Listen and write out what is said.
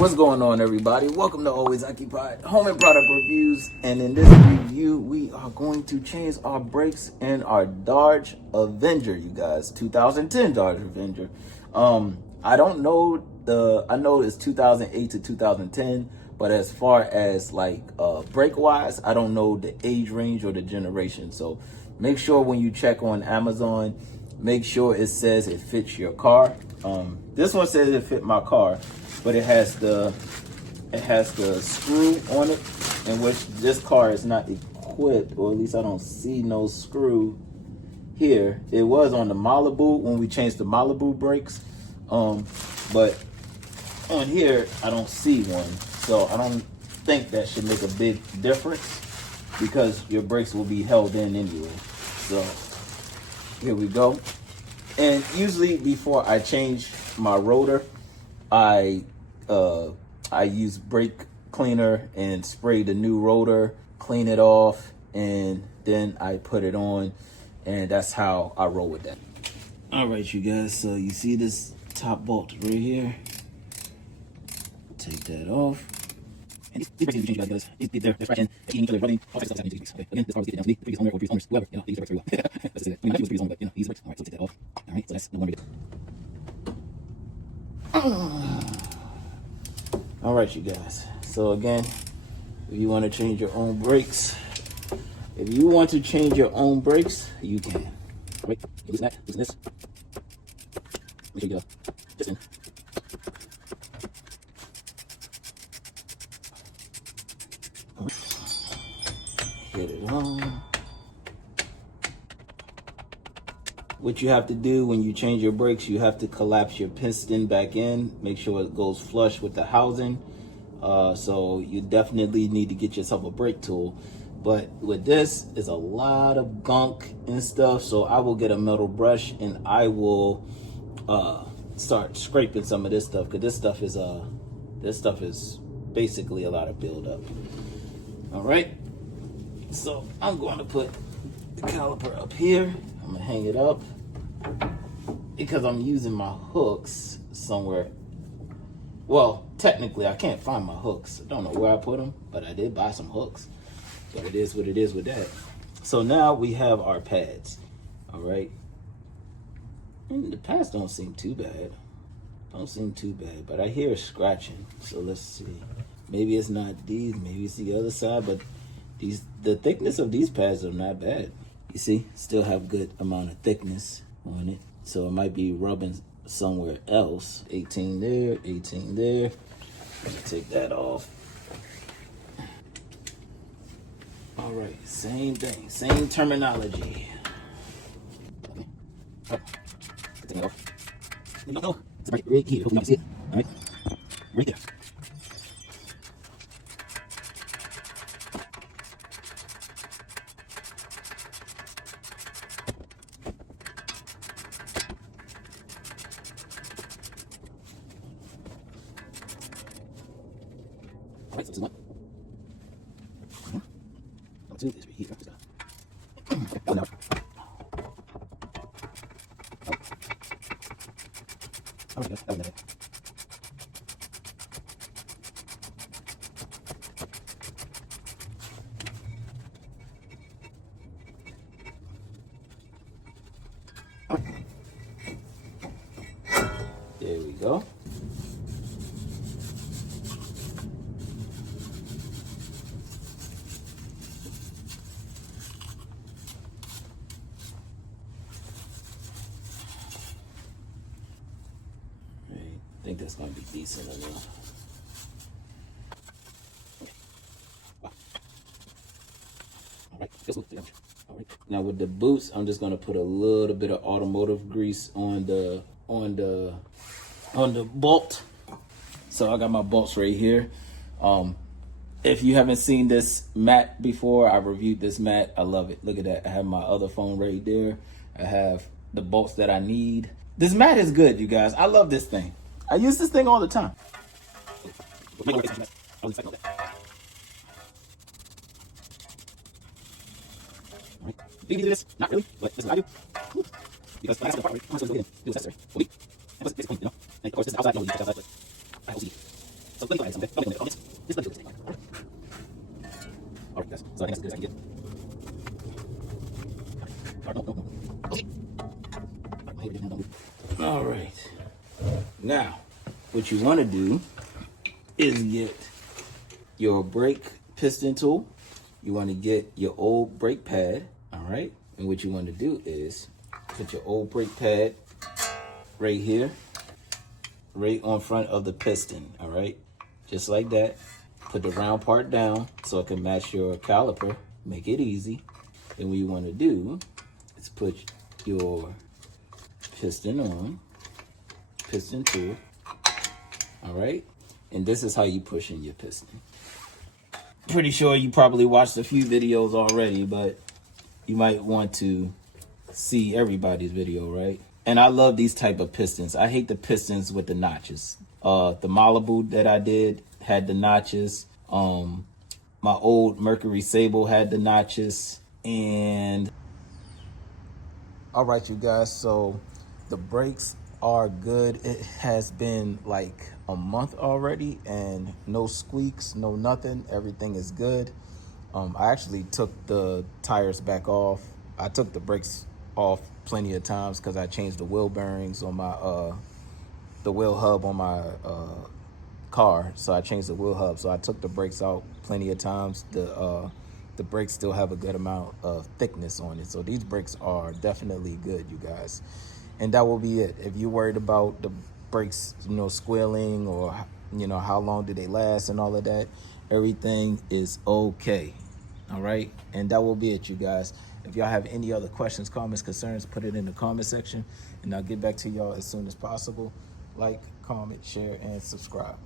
What's going on, everybody? Welcome to Always Occupied Home and Product Reviews. And in this review, we are going to change our brakes in our Dodge Avenger, you guys. 2010 Dodge Avenger. I don't know I know it's 2008 to 2010, but as far as like brake wise, I don't know the age range or the generation. So make sure when you check on Amazon, make sure it says it fits your car. This one says it fit my car, but it has the screw on it, in which this car is not equipped, or at least I don't see no screw here. It was on the Malibu when we changed the Malibu brakes, but on here I don't see one, so I don't think that should make a big difference because your brakes will be held in anyway. So here we go. And usually before I change my rotor, I use brake cleaner and spray the new rotor, clean it off, and then I put it on, and that's how I roll with that. All right, you guys, so you see this top bolt right here? Take that off. And these brakes need to change, you guys, because they're scratching, eating each other, rubbing, all types of stuff that needs to be fixed. Okay, again, this car was getting down to me, the previous owner or previous owners, whoever, they use the brakes very well. That's it. I mean, not use the previous owner, but, use the brakes. All right, so take that off. All right, so that's the one we did. All right, you guys. So again, if you want to change your own brakes, you can. All right, loosen that, loosen this. Make sure you get just in. Get it on. What you have to do when you change your brakes, you have to collapse your piston back in. Make sure it goes flush with the housing. So you definitely need to get yourself a brake tool. But with this, it's a lot of gunk and stuff. So I will get a metal brush and I will start scraping some of this stuff, because this stuff is basically a lot of buildup. All right. So I'm going to put the caliper up here. I'm gonna hang it up because I'm using my hooks somewhere. Well, technically I can't find my hooks. I don't know where I put them, but I did buy some hooks. But it is what it is with that. So now we have our pads. All right. And the pads don't seem too bad. But I hear scratching. So let's see. Maybe it's not these, maybe it's the other side, but the thickness of these pads are not bad. You see, still have good amount of thickness on it. So it might be rubbing somewhere else. 18 there, 18 there. Take that off. All right, same thing, same terminology. Okay. All right. Take it off. No, it's right here. Hopefully you can see it. All right, right there. All right, so this is one. Number two is right here. Oh, no. All right, guys, that was it. All right. There we go. I think that's going to be decent enough. Okay. Wow. All right, all right. Now with the boots, I'm just going to put a little bit of automotive grease on the bolt. So I got my bolts right here. If you haven't seen this mat before, I reviewed this mat. I love it. Look at that. I have my other phone right there. I have the bolts that I need. This mat is good, you guys. I love this thing. I use this thing all the time. Do you do this? Not really, but this is what I do. Because that's the part where I'm supposed to go in, do what's necessary for me. And plus, it's clean, you know? And of course, this is outside, no, outside, but I will see. So let me add something. Just let me do this. All right, guys. So I think that's as good as I can get. All right. Now, what you want to do is get your brake piston tool. You want to get your old brake pad. All right. And what you want to do is put your old brake pad right here, right on front of the piston. All right. Just like that. Put the round part down so it can match your caliper. Make it easy. Then what you want to do is put your piston on, piston tool. All right. And this is how you push in your piston. Pretty sure you probably watched a few videos already, but you might want to see everybody's video, right? And I love these type of pistons. I hate the pistons with the notches. The Malibu that I did had the notches. My old Mercury Sable had the notches. And all right, you guys, so the brakes are good. It has been like a month already and no squeaks, no nothing. Everything is good. I actually took the tires back off. I took the brakes off plenty of times because I changed the wheel bearings on my the wheel hub on my car. So I changed the wheel hub. So I took the brakes out plenty of times. The brakes still have a good amount of thickness on it. So these brakes are definitely good, you guys. And that will be it. If you're worried about the brakes, squealing, or, how long do they last and all of that, everything is okay. All right. And that will be it, you guys. If y'all have any other questions, comments, concerns, put it in the comment section and I'll get back to y'all as soon as possible. Like, comment, share, and subscribe.